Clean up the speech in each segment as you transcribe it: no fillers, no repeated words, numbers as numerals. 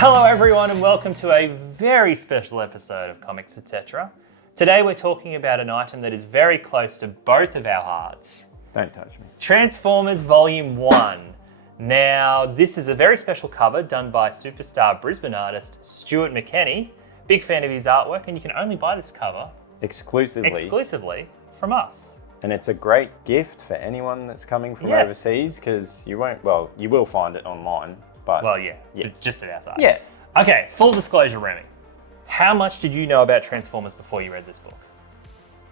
Hello everyone and welcome to a very special episode of Comics Etc. Today we're talking about an item that is very close to both of our hearts. Don't touch me. Transformers Volume 1. Now, this is a very special cover done by superstar Brisbane artist Stuart McKenney. Big fan of his artwork, and you can only buy this cover exclusively from us. And it's a great gift for anyone that's coming from overseas, because you will find it online. But but just at our site. Yeah. Okay, full disclosure, Remy. How much did you know about Transformers before you read this book?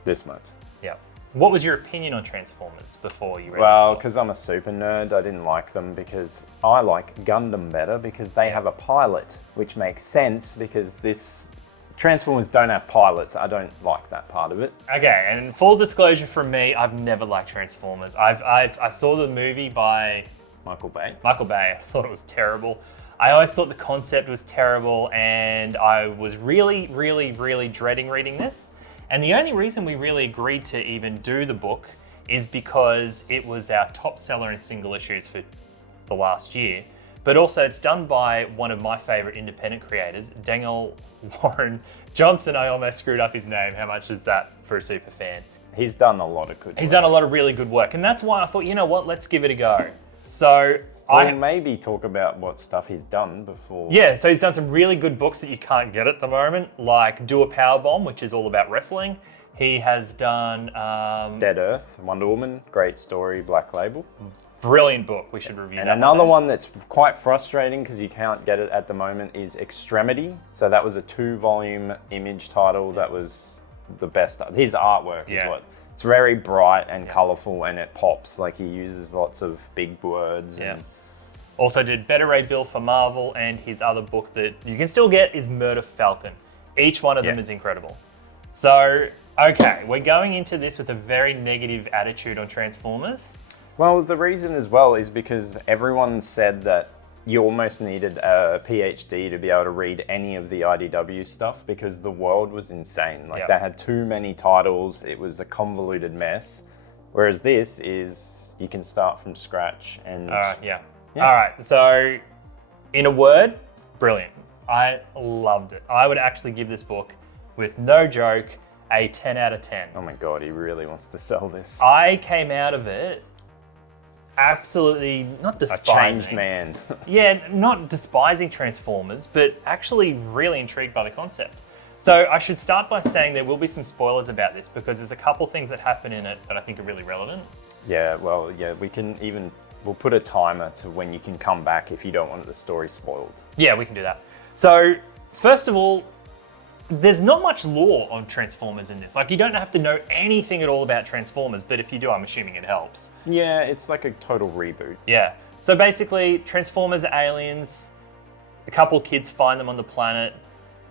This much. Yeah. What was your opinion on Transformers before you read this Well, book? because I'm a super nerd, I didn't like them because I like Gundam better because they have a pilot, which makes sense because Transformers don't have pilots. I don't like that part of it. Okay, and full disclosure from me, I've never liked Transformers. I saw the movie by Michael Bay. I thought it was terrible. I always thought the concept was terrible, and I was really, really, really dreading reading this. And the only reason we really agreed to even do the book is because it was our top seller in single issues for the last year. But also it's done by one of my favorite independent creators, Daniel Warren Johnson. I almost screwed up his name. How much is that for a super fan? He's done a lot of good work. He's done a lot of really good work. And that's why I thought, you know what, let's give it a go. So We'll maybe talk about what stuff he's done before. Yeah, so he's done some really good books that you can't get at the moment, like Do a Powerbomb, which is all about wrestling. He has done... Dead Earth, Wonder Woman, great story, Black Label. Brilliant book, we should review And that. another one that's quite frustrating because you can't get it at the moment is Extremity. So that was a 2-volume Image title that was the best. His artwork is what... It's very bright and colourful and it pops. Like he uses lots of big words. Yeah. Also did Better Ray Bill for Marvel, and his other book that you can still get is Murder Falcon. Each one of them is incredible. So, okay, we're going into this with a very negative attitude on Transformers. Well, the reason as well is because everyone said that you almost needed a PhD to be able to read any of the IDW stuff because the world was insane. Like they had too many titles, it was a convoluted mess. Whereas this is, you can start from scratch and... All right, so in a word, brilliant. I loved it. I would actually give this book, with no joke, a 10 out of 10. Oh my God, he really wants to sell this. I came out of it absolutely not despising. A changed man. Yeah, not despising Transformers, but actually really intrigued by the concept. So I should start by saying there will be some spoilers about this because there's a couple things that happen in it that I think are really relevant. Yeah, well, we'll put a timer to when you can come back if you don't want the story spoiled. Yeah, we can do that. So, first of all, there's not much lore on Transformers in this. Like, you don't have to know anything at all about Transformers, but if you do, I'm assuming it helps. Yeah, it's like a total reboot. Yeah. So basically, Transformers are aliens. A couple kids find them on the planet.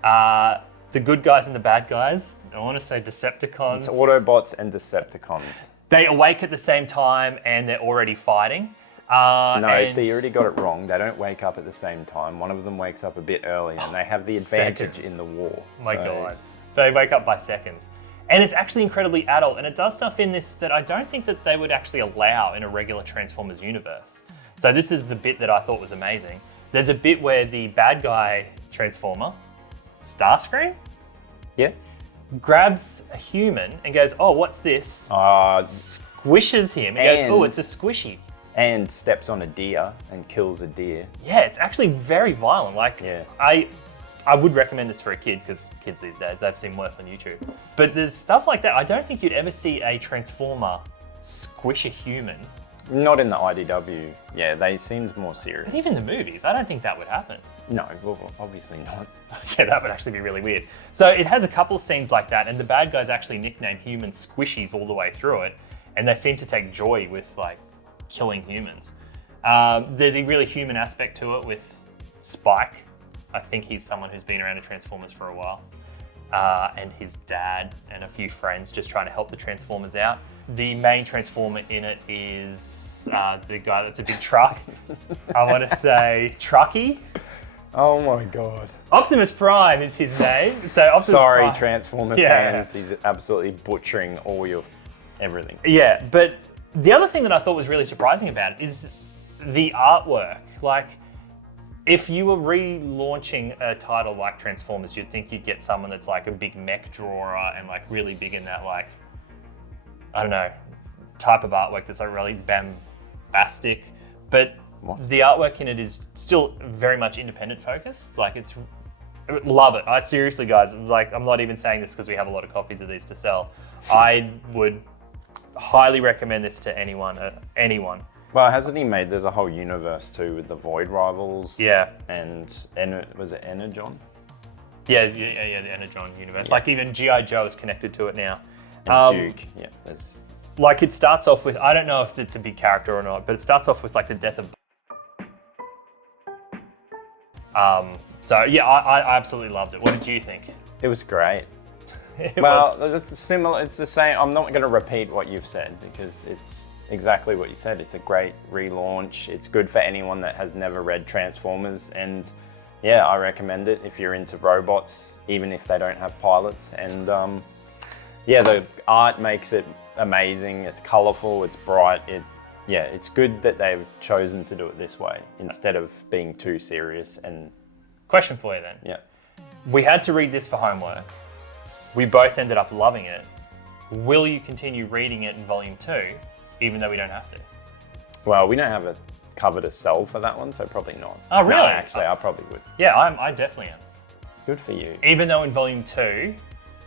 The good guys and the bad guys. I want to say Decepticons. It's Autobots and Decepticons. They awake at the same time and they're already fighting. So you already got it wrong. They don't wake up at the same time. One of them wakes up a bit earlier and they have the advantage in the war. My God. They wake up by seconds. And it's actually incredibly adult, and it does stuff in this that I don't think that they would actually allow in a regular Transformers universe. So this is the bit that I thought was amazing. There's a bit where the bad guy Transformer, Starscream? Yeah. Grabs a human and goes, oh, what's this? Squishes him. He goes, oh, it's a squishy. And steps on a deer and kills a deer. Yeah, it's actually very violent. I would recommend this for a kid because kids these days, they've seen worse on YouTube. But there's stuff like that. I don't think you'd ever see a Transformer squish a human. Not in the IDW. Yeah, they seemed more serious. But even the movies, I don't think that would happen. No, well, obviously not. Yeah, that would actually be really weird. So it has a couple of scenes like that, and the bad guys actually nickname human squishies all the way through it, and they seem to take joy with killing humans. There's a really human aspect to it with Spike. I think he's someone who's been around the Transformers for a while. And his dad and a few friends just trying to help the Transformers out. The main Transformer in it is the guy that's a big truck. I want to say Trucky. Oh my God. Optimus Prime is his name. So Optimus Prime. Transformer fans, he's absolutely butchering all your everything. Yeah, but the other thing that I thought was really surprising about it is the artwork. Like, if you were relaunching a title like Transformers, you'd think you'd get someone that's like a big mech drawer and like really big in that like, I don't know, type of artwork that's like really bombastic. But the artwork in it is still very much independent focused. Like it's, love it. I seriously, guys, like I'm not even saying this because we have a lot of copies of these to sell. I would highly recommend this to anyone. Well, hasn't he made? There's a whole universe too with the Void Rivals. Yeah. And was it Energon? Yeah, the Energon universe. Yeah. Like even G.I. Joe is connected to it now. And Duke. Yeah. There's. Like it starts off with, I don't know if it's a big character or not, but it starts off with like the death of. So yeah, I absolutely loved it. What did you think? It was great. It's similar. It's the same. I'm not going to repeat what you've said because it's exactly what you said. It's a great relaunch. It's good for anyone that has never read Transformers, and yeah, I recommend it if you're into robots, even if they don't have pilots. And yeah, the art makes it amazing. It's colorful. It's bright. It's good that they've chosen to do it this way instead of being too serious. And question for you then. Yeah, we had to read this for homework. We both ended up loving it. Will you continue reading it in volume 2, even though we don't have to? Well, we don't have a cover to sell for that one, so probably not. Oh, really? No, actually, I probably would. Yeah, I definitely am. Good for you. Even though in volume 2,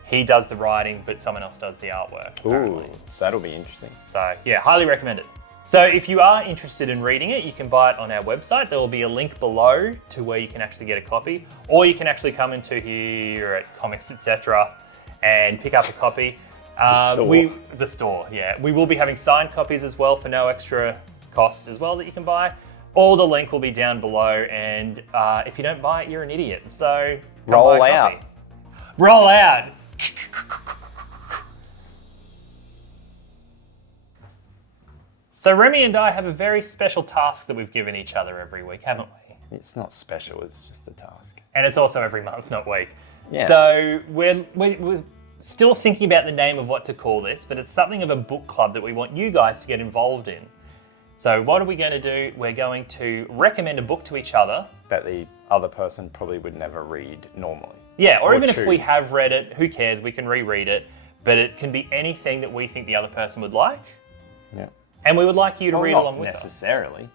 he does the writing, but someone else does the artwork. Apparently. Ooh, that'll be interesting. So yeah, highly recommend it. So if you are interested in reading it, you can buy it on our website. There will be a link below to where you can actually get a copy, or you can actually come into here at Comics Etc. and pick up a copy. The store, yeah. We will be having signed copies as well for no extra cost as well that you can buy. All the link will be down below, and if you don't buy it, you're an idiot. So roll out. Roll out. So Remy and I have a very special task that we've given each other every week, haven't we? It's not special, it's just a task. And it's also every month, not week. Yeah. So we're still thinking about the name of what to call this, but it's something of a book club that we want you guys to get involved in. So what are we going to do? We're going to recommend a book to each other. That the other person probably would never read normally. Yeah, or even if we have read it, who cares? We can reread it. But it can be anything that we think the other person would like. Yeah. And we would like you to read along with us. Not necessarily.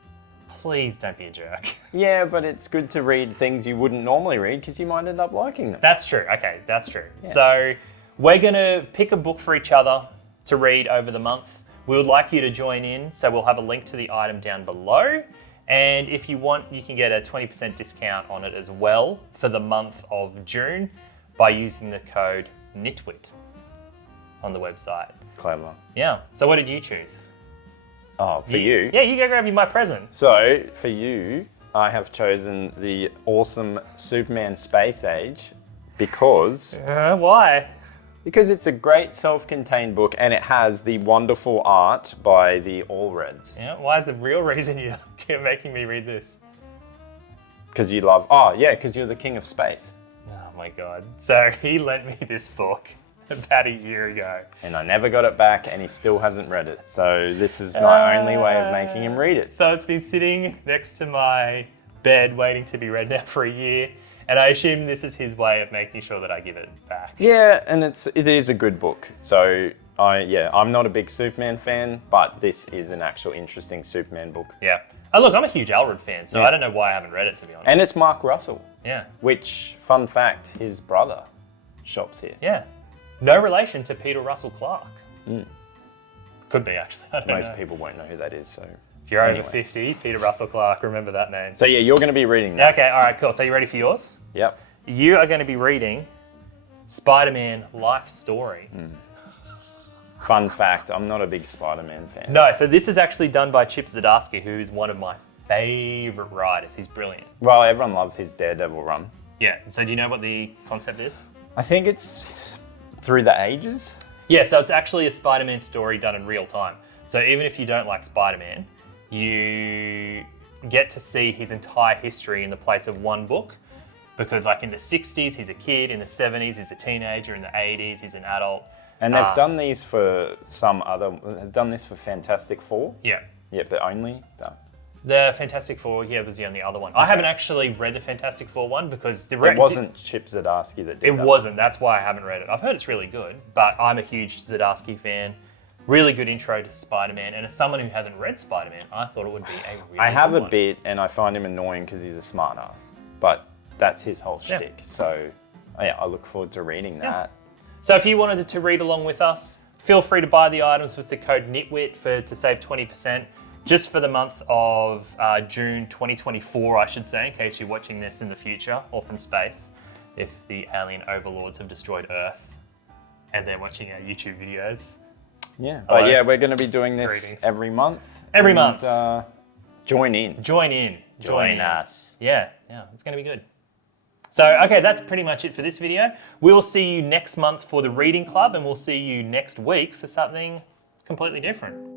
Please don't be a jerk. Yeah, but it's good to read things you wouldn't normally read because you might end up liking them. That's true. Okay, that's true. Yeah. So we're going to pick a book for each other to read over the month. We would like you to join in, so we'll have a link to the item down below. And if you want, you can get a 20% discount on it as well for the month of June by using the code NITWIT on the website. Clever. Yeah. So what did you choose? Oh, for you? Yeah, you go grab me my present. So, for you, I have chosen the awesome Superman Space Age because... Why? Because it's a great self-contained book and it has the wonderful art by the All Reds. Yeah, why is the real reason you're making me read this? Because you love... Oh, yeah, because you're the king of space. Oh my God. So he lent me this book about a year ago. And I never got it back and he still hasn't read it. So this is my only way of making him read it. So it's been sitting next to my bed waiting to be read now for a year. And I assume this is his way of making sure that I give it back. Yeah, and it is a good book. So I'm not a big Superman fan, but this is an actual interesting Superman book. Yeah. Oh look, I'm a huge Alred fan, so I don't know why I haven't read it, to be honest. And it's Mark Russell. Yeah. Which, fun fact, his brother shops here. Yeah. No relation to Peter Russell Clark. Could be, actually. I don't know. Most people won't know who that is, so... If you're over 50, Peter Russell Clark, remember that name. So yeah, you're going to be reading that. Okay, all right, cool. So you ready for yours? Yep. You are going to be reading Spider-Man Life Story. Fun fact, I'm not a big Spider-Man fan. No, so this is actually done by Chip Zdarsky, who is one of my favorite writers. He's brilliant. Well, everyone loves his Daredevil run. Yeah, so do you know what the concept is? I think it's through the ages. Yeah, so it's actually a Spider-Man story done in real time. So even if you don't like Spider-Man, you get to see his entire history in the place of one book. Because like in the 60s, he's a kid, in the 70s, he's a teenager, in the 80s, he's an adult. And they've done these for they've done this for Fantastic Four. Yeah. Yeah, but only that. The Fantastic Four, was the only other one. I haven't actually read the Fantastic Four one because it wasn't Chip Zdarsky that did it. It wasn't. That's why I haven't read it. I've heard it's really good, but I'm a huge Zdarsky fan. Really good intro to Spider-Man, and as someone who hasn't read Spider-Man, I thought it would be a really I have good a one. bit, and I find him annoying because he's a smartass, but that's his whole shtick. So, yeah, I look forward to reading that. So if you wanted to read along with us, feel free to buy the items with the code NITWIT to save 20%, just for the month of June 2024, I should say, in case you're watching this in the future or from space, if the alien overlords have destroyed Earth and they're watching our YouTube videos. Yeah, but yeah, we're going to be doing this every month. Every month. Join in. Join us. Yeah, it's going to be good. So, okay, that's pretty much it for this video. We'll see you next month for the reading club, and we'll see you next week for something completely different.